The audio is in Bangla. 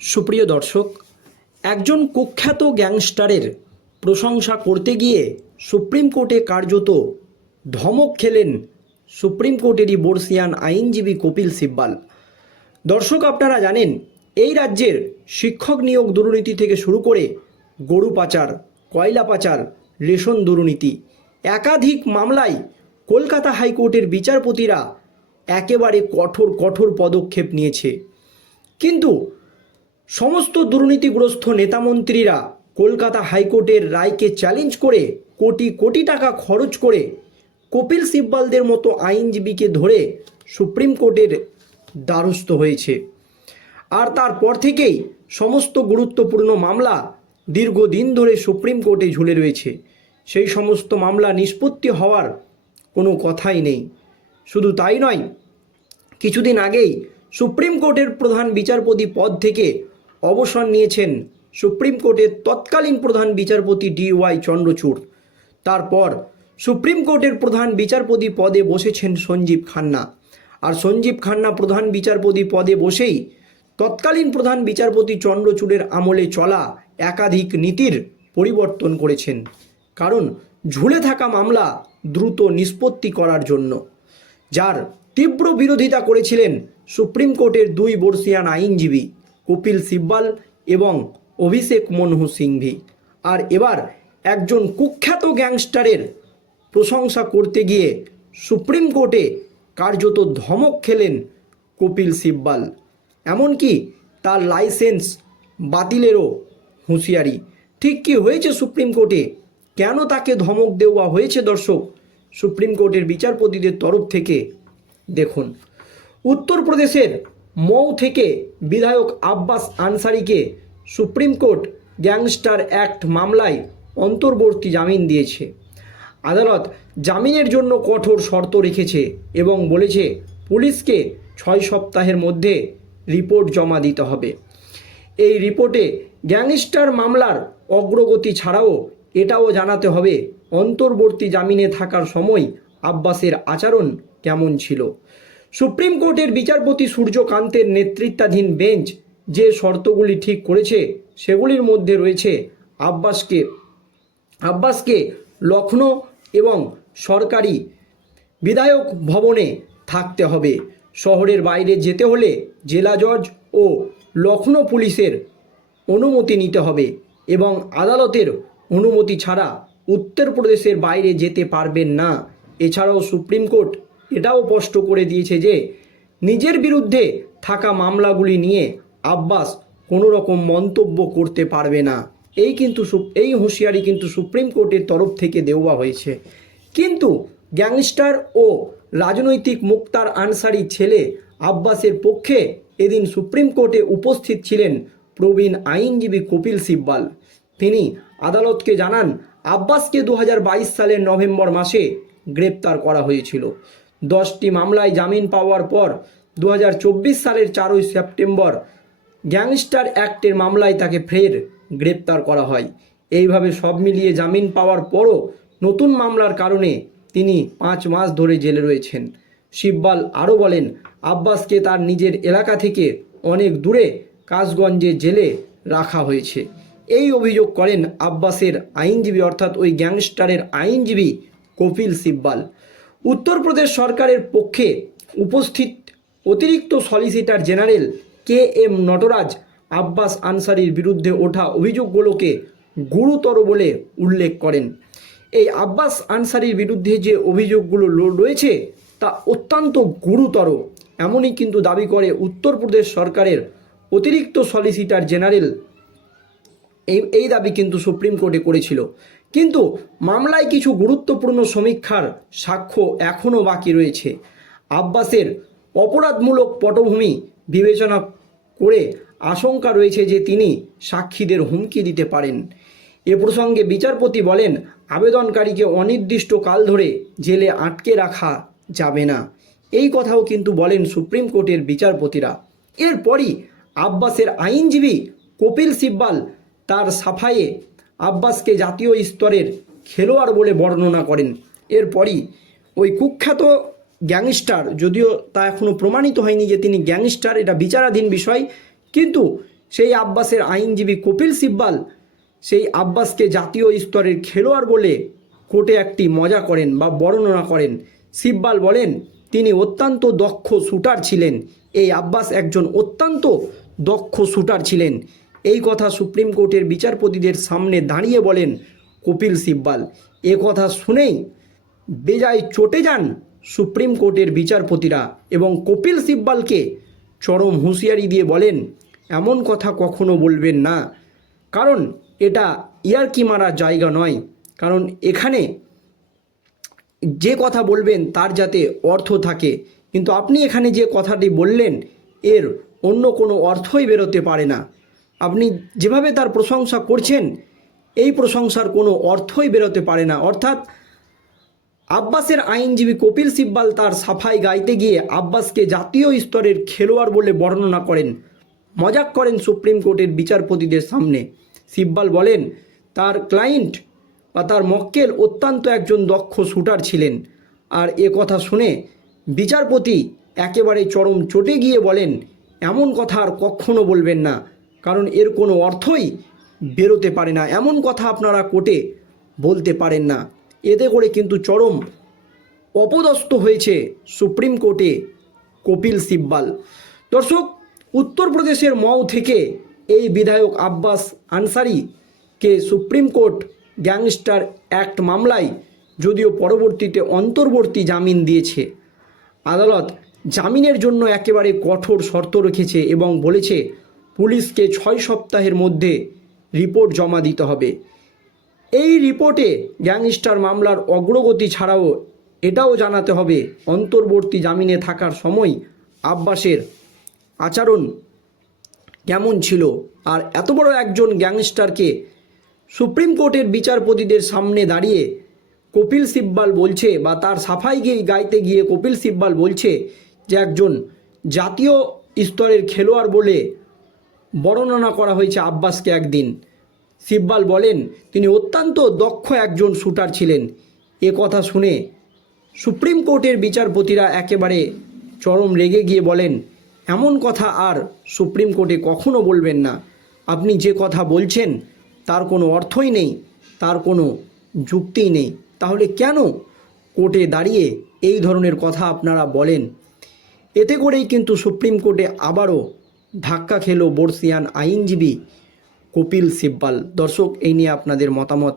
সুপ্রিয় দর্শক, একজন কুখ্যাত গ্যাংস্টারের প্রশংসা করতে গিয়ে সুপ্রিম কোর্টে কার্যত ধমক খেলেন সুপ্রিম কোর্টেরই বর্ষিয়ান আইনজীবী কপিল সিব্বাল। দর্শক, আপনারা জানেন, এই রাজ্যের শিক্ষক নিয়োগ দুর্নীতি থেকে শুরু করে গরু পাচার, কয়লা পাচার, রেশন দুর্নীতি, একাধিক মামলায় কলকাতা হাইকোর্টের বিচারপতিরা একেবারে কঠোর কঠোর পদক্ষেপ নিয়েছে। কিন্তু সমস্ত দুর্নীতিগ্রস্ত নেতামন্ত্রীরা কলকাতা হাইকোর্টের রায়কে চ্যালেঞ্জ করে কোটি কোটি টাকা খরচ করে কপিল সিব্বালদের মতো আইনজীবীকে ধরে সুপ্রিম কোর্টের দ্বারস্থ হয়েছে। আর তারপর থেকেই সমস্ত গুরুত্বপূর্ণ মামলা দীর্ঘদিন ধরে সুপ্রিম কোর্টে ঝুলে রয়েছে। সেই সমস্ত মামলা নিষ্পত্তি হওয়ার কোনো কথাই নেই। শুধু তাই নয়, কিছুদিন আগেই সুপ্রিম কোর্টের প্রধান বিচারপতি পদ থেকে অবসর নিয়েছেন সুপ্রিম কোর্টের তৎকালীন প্রধান বিচারপতি ডি ওয়াই চন্দ্রচূড়। তারপর সুপ্রিম কোর্টের প্রধান বিচারপতি পদে বসেছেন সঞ্জীব খান্না। আর সঞ্জীব খান্না প্রধান বিচারপতি পদে বসেই তৎকালীন প্রধান বিচারপতি চন্দ্রচূড়ের আমলে চলা একাধিক নীতির পরিবর্তন করেছেন। কারণ ঝুলে থাকা মামলা দ্রুত নিষ্পত্তি করার জন্য। যার তীব্র বিরোধিতা করেছিলেন সুপ্রিম কোর্টের দুই বর্ষিয়ান আইনজীবী। কপিল সিব্বাল এবং অভিষেক মনহু সিংভি। আর এবার একজন কুখ্যাত গ্যাংস্টারের প্রশংসা করতে গিয়ে সুপ্রিম কোর্টে কার্যত ধমক খেলেন কপিল সিব্বাল। এমনকি তার লাইসেন্স বাতিলেরও হুঁশিয়ারি। ঠিক কি হয়েছে সুপ্রিম কোর্টে? কেন তাকে ধমক দেওয়া হয়েছে দর্শক? সুপ্রিম কোর্টের বিচারপতিদের তরফ থেকে দেখুন। উত্তরপ্রদেশের মৌ থেকে বিধায়ক আব্বাস আনসারিকে সুপ্রিম কোর্ট গ্যাংস্টার অ্যাক্ট মামলায় অন্তর্বর্তী জামিন দিয়েছে। আদালত জামিনের জন্য কঠোর শর্ত রেখেছে এবং বলেছে পুলিশকে ছয় সপ্তাহের মধ্যে রিপোর্ট জমা দিতে হবে। এই রিপোর্টে গ্যাংস্টার মামলার অগ্রগতি ছাড়াও এটাও জানাতে হবে অন্তর্বর্তী জামিনে থাকার সময় আব্বাসের আচরণ কেমন ছিল। সুপ্রিম কোর্টের বিচারপতি সূর্যকান্তের নেতৃত্বাধীন বেঞ্চ যে শর্তগুলি ঠিক করেছে, সেগুলির মধ্যে রয়েছে আব্বাসকে আব্বাসকে লখনৌ এবং সরকারি বিধায়ক ভবনে থাকতে হবে। শহরের বাইরে যেতে হলে জেলা জজ ও লখনৌ পুলিশের অনুমতি নিতে হবে এবং আদালতের অনুমতি ছাড়া উত্তরপ্রদেশের বাইরে যেতে পারবেন না। এছাড়াও সুপ্রিম কোর্ট এটাও স্পষ্ট করে দিয়েছে যে, নিজের বিরুদ্ধে থাকা মামলাগুলি নিয়ে আব্বাস কোনো রকম মন্তব্য করতে পারবে না। এই কিন্তু এই হুঁশিয়ারি কিন্তু সুপ্রিম কোর্টের তরফ থেকে দেওয়া হয়েছে। কিন্তু গ্যাংস্টার ও রাজনৈতিক মুক্তার আনসারি ছেলে আব্বাসের পক্ষে এদিন সুপ্রিম কোর্টে উপস্থিত ছিলেন প্রবীণ আইনজীবী কপিল সিব্বাল। তিনি আদালতকে জানান, আব্বাসকে দু হাজার বাইশ সালের নভেম্বর মাসে গ্রেপ্তার করা হয়েছিল। দশটি মামলায় জামিন পাওয়ার পর দু হাজার চব্বিশ সালের চারই সেপ্টেম্বর গ্যাংস্টার অ্যাক্টের মামলায় তাকে ফের গ্রেপ্তার করা হয়। এইভাবে সব মিলিয়ে জামিন পাওয়ার পরও নতুন মামলার কারণে তিনি পাঁচ মাস ধরে জেলে রয়েছেন। শিববাল আরও বলেন, আব্বাসকে তার নিজের এলাকা থেকে অনেক দূরে কাশগঞ্জে জেলে রাখা হয়েছে। এই অভিযোগ করেন আব্বাসের আইনজীবী, অর্থাৎ ওই গ্যাংস্টারের আইনজীবী কপিল সিব্বাল উত্তরপ্রদেশ সরকারের পক্ষে উপস্থিত অতিরিক্ত solicitor general K M Nataraj Abbas আনসারির বিরুদ্ধে ওঠা অভিযোগগুলোকে গুরুতর বলে উল্লেখ করেন। এই আব্বাস আনসারির বিরুদ্ধে যে অভিযোগগুলো রয়েছে তা অত্যন্ত গুরুতর। এমনই কিন্তু দাবি করে উত্তরপ্রদেশ সরকারের অতিরিক্ত সলিসিটার জেনারেল এই এই দাবি কিন্তু সুপ্রিম কোর্টে করেছিল। কিন্তু মামলায় কিছু গুরুত্বপূর্ণ সমীক্ষার সাক্ষ্য এখনও বাকি রয়েছে। আব্বাসের অপরাধমূলক পটভূমি বিবেচনা করে আশঙ্কা রয়েছে যে তিনি সাক্ষীদের হুমকি দিতে পারেন। এ প্রসঙ্গে বিচারপতি বলেন, আবেদনকারীকে অনির্দিষ্ট কাল ধরে জেলে আটকে রাখা যাবে না। এই কথাও কিন্তু বলেন সুপ্রিম কোর্টের বিচারপতিরা। এরপরই আব্বাসের আইনজীবী কপিল সিব্বাল তার সাফাইয়ে আব্বাসকে জাতীয় স্তরের খেলোয়াড় বলে বর্ণনা করেন। এরপরই ওই কুখ্যাত গ্যাংস্টার, যদিও তা এখনও প্রমাণিত হয়নি যে তিনি গ্যাংস্টার, এটা বিচারাধীন বিষয়। কিন্তু সেই আব্বাসের আইনজীবী কপিল সিব্বাল সেই আব্বাসকে জাতীয় স্তরের খেলোয়াড় বলে কোর্টে একটি মজা করেন বা বর্ণনা করেন। সিব্বাল বলেন, তিনি অত্যন্ত দক্ষ শুটার ছিলেন। এই আব্বাস একজন অত্যন্ত দক্ষ শুটার ছিলেন। এই কথা সুপ্রিম কোর্টের বিচারপতিদের সামনে দাঁড়িয়ে বলেন কপিল সিব্বাল। এ কথা শুনেই বেজায় চটে যান সুপ্রিম কোর্টের বিচারপতিরা এবং কপিল সিব্বালকে চরম হুঁশিয়ারি দিয়ে বলেন, এমন কথা কখনো বলবেন না। কারণ এটা ইয়ারকি মারার জায়গা নয়। কারণ এখানে যে কথা বলবেন তার যাতে অর্থ থাকে। কিন্তু আপনি এখানে যে কথাটি বললেন, এর অন্য কোনো অর্থই বেরোতে পারে না। আপনি যেভাবে তার প্রশংসা করছেন, এই প্রশংসার কোনো অর্থই বেরোতে পারে না। অর্থাৎ আব্বাসের আইনজীবী কপিল সিব্বাল তার সাফাই গাইতে গিয়ে আব্বাসকে জাতীয় স্তরের খেলোয়াড় বলে বর্ণনা করেন। মজাক করেন সুপ্রিম কোর্টের বিচারপতিদের সামনে। সিব্বাল বলেন, তার ক্লায়েন্ট বা তার মক্কেল অত্যন্ত একজন দক্ষ শুটার ছিলেন। আর এ কথা শুনে বিচারপতি একেবারে চরম চটে গিয়ে বলেন, এমন কথা আর কখনো বলবেন না। কারণ এর কোনো অর্থই বেরোতে পারে না। এমন কথা আপনারা কোর্টে বলতে পারেন না। এতে করে কিন্তু চরম অপদস্থ হয়েছে সুপ্রিম কোর্টে কপিল সিব্বাল। দর্শক, উত্তরপ্রদেশের মও থেকে এই বিধায়ক আব্বাস আনসারিকে সুপ্রিম কোর্ট গ্যাংস্টার অ্যাক্ট মামলায় যদিও পরবর্তীতে অন্তর্বর্তী জামিন দিয়েছে। আদালত জামিনের জন্য একেবারে কঠোর শর্ত রেখেছে এবং বলেছে পুলিশকে ছয় সপ্তাহের মধ্যে রিপোর্ট জমা দিতে হবে। এই রিপোর্টে গ্যাংস্টার মামলার অগ্রগতি ছাড়াও এটাও জানাতে হবে, অন্তর্বর্তী জামিনে থাকার সময় আব্বাসের আচরণ কেমন ছিল? আর এত বড় একজন গ্যাংস্টারকে সুপ্রিম কোর্টের বিচারপতিদের সামনে দাঁড়িয়ে কপিল সিব্বাল বলছে বা তার সাফাই গিয়ে গাইতে গিয়ে কপিল সিব্বাল বলছে যে একজন জাতীয় স্তরের খেলোয়াড় বলে বর্ণনা করা হয়েছে আব্বাসকে একদিন। সিব্বাল বলেন, তিনি অত্যন্ত দক্ষ একজন শুটার ছিলেন। এ কথা শুনে সুপ্রিম কোর্টের বিচারপতিরা একেবারে চরম রেগে গিয়ে বলেন, এমন কথা আর সুপ্রিম কোর্টে কখনো বলবেন না। আপনি যে কথা বলছেন, তার কোনো অর্থই নেই, তার কোনো যুক্তিই নেই। তাহলে কেন কোর্টে দাঁড়িয়ে এই ধরনের কথা আপনারা বলেন? এতে করেই কিন্তু সুপ্রিম কোর্টে আবারও ধাক্কা খেলো বর্ষিয়ান আইনজীবী কপিল সিব্বাল। দর্শক এই নিয়ে আপনাদের মতামত